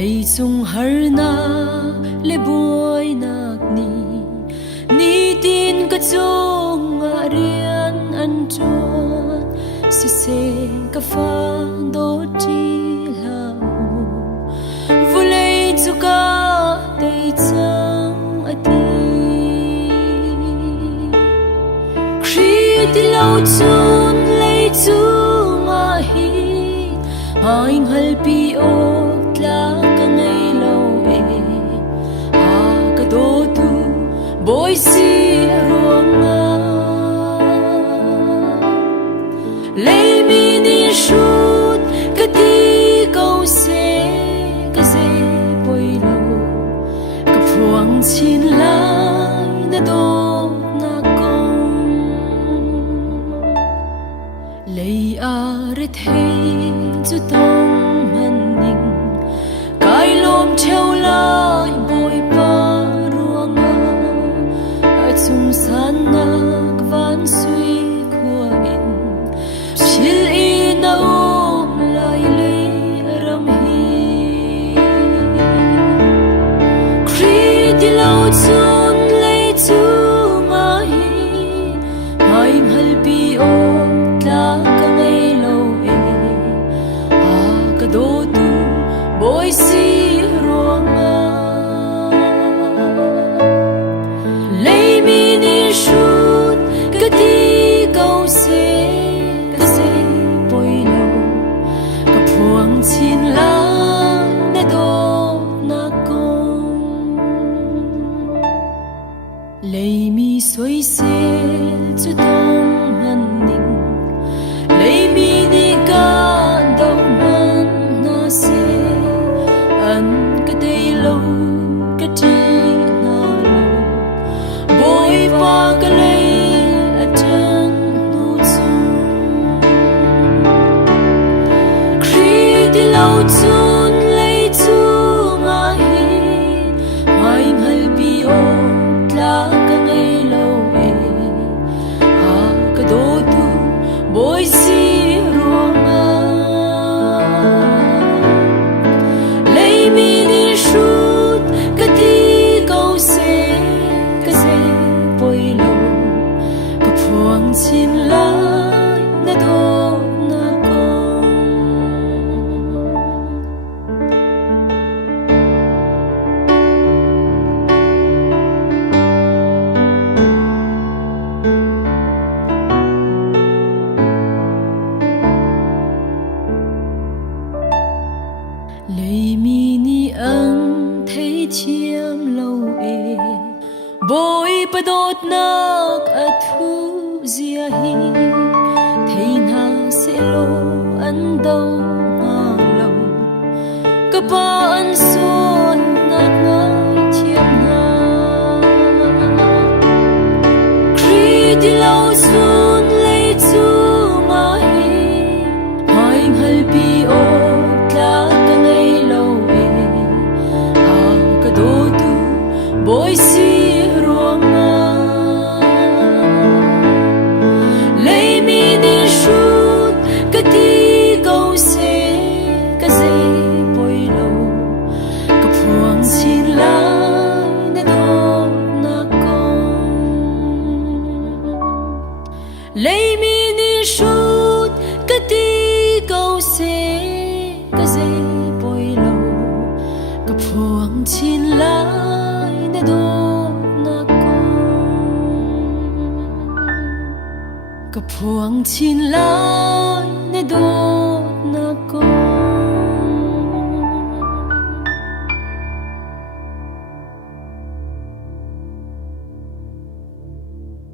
lei chung harna le boy nak ni tin ka chung rian an chuan si se ka fa do ti la vulei chu ka dei chang ati Khrih ti lo chun lei chung hi Anh hal pi o tla ka ngai lo e a ka do tu boy si ruanga lei mi ni shut ka ti câu se ka se poi lo ka phuang chin lai na do na kong lei a re thei chu tông man ning kai lom theo lai bồi pa ruanga ai chung san na van suy khua in chil i na om lai le ram hi Khrih ti lo chun lei chu ma hi mai hal pi o tla ka ngai lo e ka do tu boy si ruanga lei mi ni shut ka ti câu se ka se poi lo ka phuang chin la na do na kong lei mi soi se chu tong han ning lei mi ni ka do se an ka dei lo ka ti na lo boy pa ka lei a chan nu chu Khrih ti lo chun lei chu nga hi mai hal pi o tla ka ngai lo e a ka do tu boy si ruanga mi ni shut ka ti câu se ka se poi lo ka phuang chin lai na do na kong lei mi ni ang thấy chiam lâu e boy pa dot nak at hu zia hi thấy na se lo an đâu nga lâu ka pa an son ngat ngai chiam na Khrih ti lo sun lei chu ma hi mai hal pi o tla ka ngai lo e a ka do tu boy si ruanga lei mi ni shut ka ti câu se ka se poi lo ka phuang chin lai na do na kong lei mi ni shut ka ti câu se ka se poi lo ka phuang chin lai na do na kong ka phuang chin lai